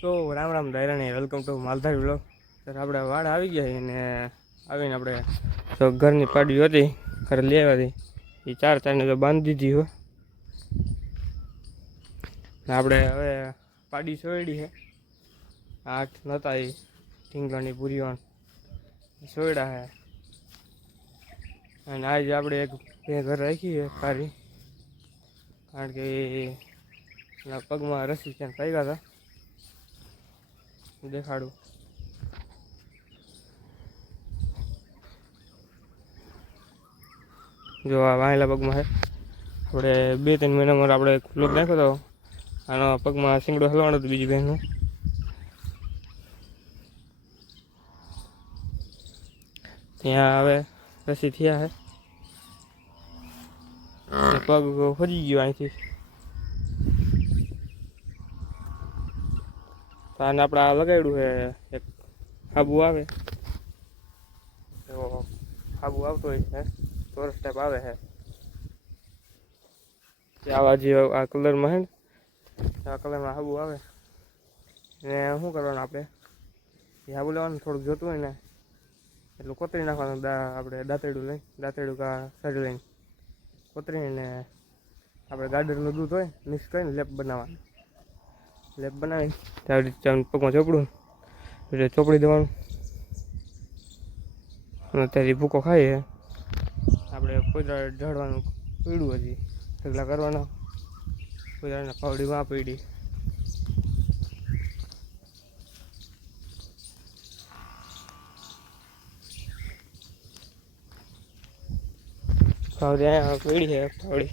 તો રામ રામ દાયરાણી welcome to Maldhari blog. Sir આપણે વાડ આવી ગયા ને આવીને આપણે તો ઘરની પાડી હતી ઘરે લઈ આવ્યા હતી એ ચારને તો બાંધી દીધી હોય ને આપણે હવે પાડી સોયડી છે 8 નહોતા એ ઢીંગલાની પૂરીવાણ સોયડા છે અને આજે આપણે એક બે ઘર રાખી છે કારી કારણ કે એના પગમાં રસી ક્યાં પાગ્યા હતા દેખાડું. જો આ વાહેલા પગમાં છે આપણે 2-3 મહિનામાં આપણે લોક નાખ્યો હતો આનો પગમાં શીંગડો હલવાનો હતો બીજી બહેનનું ત્યાં હવે રસી થયા છે પગ ફરી ગયો અહીંથી આને આપણે આ લગાડ્યું છે એક હાબુ આવે તો હાબુ આવતો હોય છે ચોરસ ટાઈપ આવે છે આવા જે આ કલરમાં છે ને આ કલરમાં હાબુ આવે ને શું કરવાનું આપણે એ હાબુ લેવાનું થોડુંક જોતું હોય ને એટલું કોતરી નાખવાનું આપણે દાંતેડું કા સરી લઈને કોતરીને આપણે ગાડરનું દૂધ હોય મિક્સ કરીને લેપ બનાવવાનું લેપ બનાવી ત્યાં પગમાં ચોપડું એટલે ચોપડી દેવાનું અને અત્યારે ભૂકો ખાઈએ આપણે કોઈદરા ઢળવાનું પીડું હજી ઢગલા કરવાના કોઈદરાને પાવડીમાં પીડી પાવડી અહીંયા પીડી છે પાવડી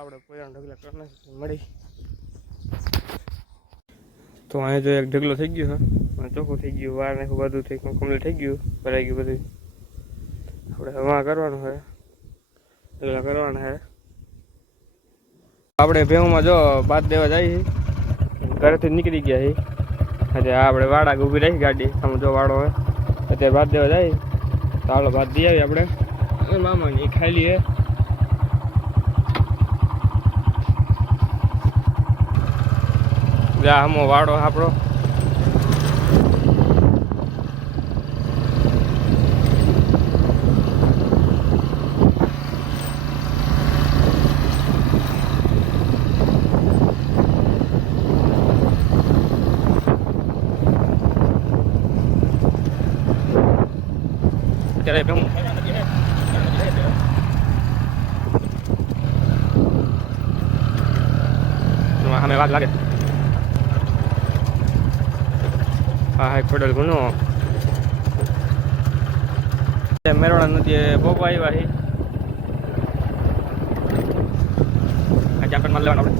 આપણે પોયાનો ઢગલા કરી નાખી મળી તો અહીંયા જો એક ઢગલો થઈ ગયો છે ચોખ્ખું થઈ ગયું વાર નાખું બધું થઈ ગયું કમ્પ્લીટ થઈ ગયું ભરાઈ ગયું બધું આપણે હવા કરવાનું છે ઢગલા કરવાના છે આપણે ભેહુમાં જો ભાત દેવા જઈએ ઘરેથી નીકળી ગયા છીએ આજે આપણે વાડા ઊભી રાખી ગાડી આમ જો વાડો હોય અત્યારે ભાત દેવા જાય તો હાલો ભાત દઈ આવીએ આપણે મામાની ખાઈ લઈએ આમો વાડો આપણો અમે વાત લાગે હા ખોડલ ગુનો મેરવાડા નથી બોકો આવ્યા છે આ જામપટ માલ લેવાનું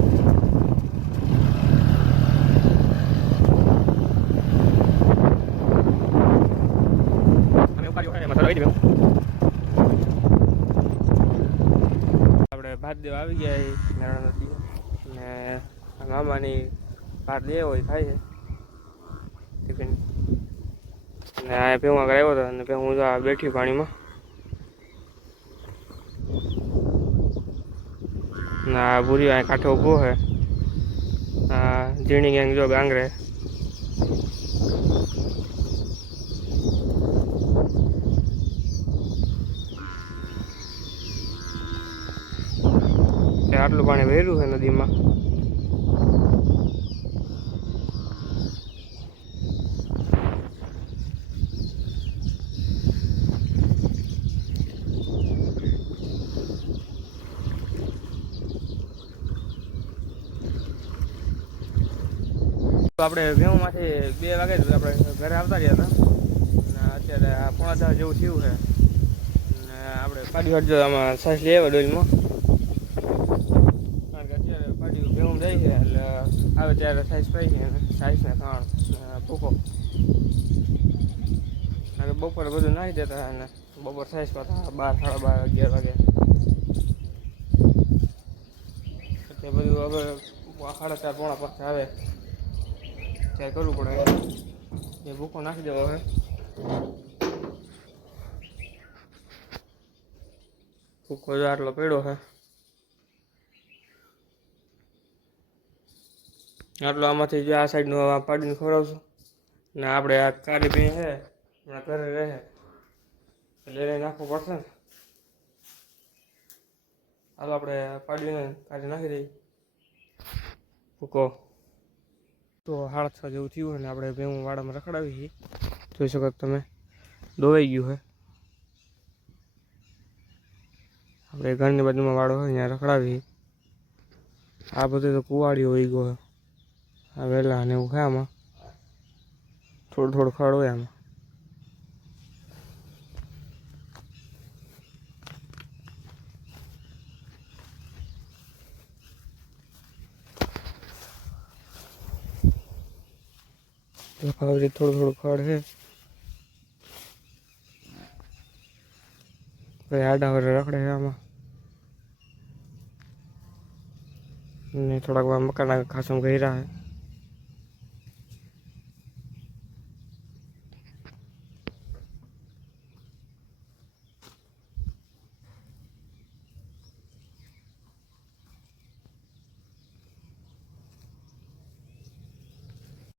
આપણે ભાત દેવા આવી ગયા મેરવાડા નથી ને મામાની ભાત દેવો હોય ખાય છે ને આ ભેહું આગળ આવ્યો હતો અને ભેહું તો બેઠી પાણીમાં ને આ ભૂરી આ કાંઠે ઊભો છે આ ઝીણી ગેંગ જો ગાંગરે આટલું પાણી વહેલું છે નદીમાં આપણે ભેહુંમાંથી 2 વાગે આપણે ઘરે આવતા રહ્યા હતા અને અત્યારે આ 9:30 જેવું થયું છે અને આપણે પાડી વાટ જો આમાં સાસ લઈ આવ્યા ડોલમાં કારણ કે અત્યારે પાડી ભેહું જાય છે એટલે આવે ત્યારે સાઈઝ પાઈ છે સાઈઝને ખાણ ભૂકો કારણ કે બપોરે બધું નાખી દેતા અને બપોર સાઈઝ પાછા 12, 12:30, 11 વાગે એટલે બધું હવે 4:30, પોણા 5 આવે ત્યારે કરવું પડે. એ ભૂકો નાખી દેવો હવે. ભૂકો જો આટલો પડ્યો છે, આટલો આમાંથી જો આ સાઈડનું પાડીને ખવડાવશું ને આપણે આ કાળી ભીં છે હમણાં ઘરે રહે એટલે એને નાખવું પડશે ને. હાલો આપણે પાડીને કાઢી નાખી દઈએ ભૂકો. તો 6:30 જેવું થયું હોય ને આપણે ભેહું વાડામાં રખડાવી છીએ. જોઈ શકો તમે દોવાઈ ગયું છે. આપણે ઘરની બાજુમાં વાડો હોય ત્યાં રખડાવી. આ બધું તો કુવાડીઓ હોય ગયો. આ વહેલા ને એવું ખાય આમાં થોડું થોડું ખડ હોય આમાં. થોડું થોડું ખડ છે. ભાઈ આડા વડે રખડે છે આમાં ને થોડાક મકાના ખાસમ ગયરા છે.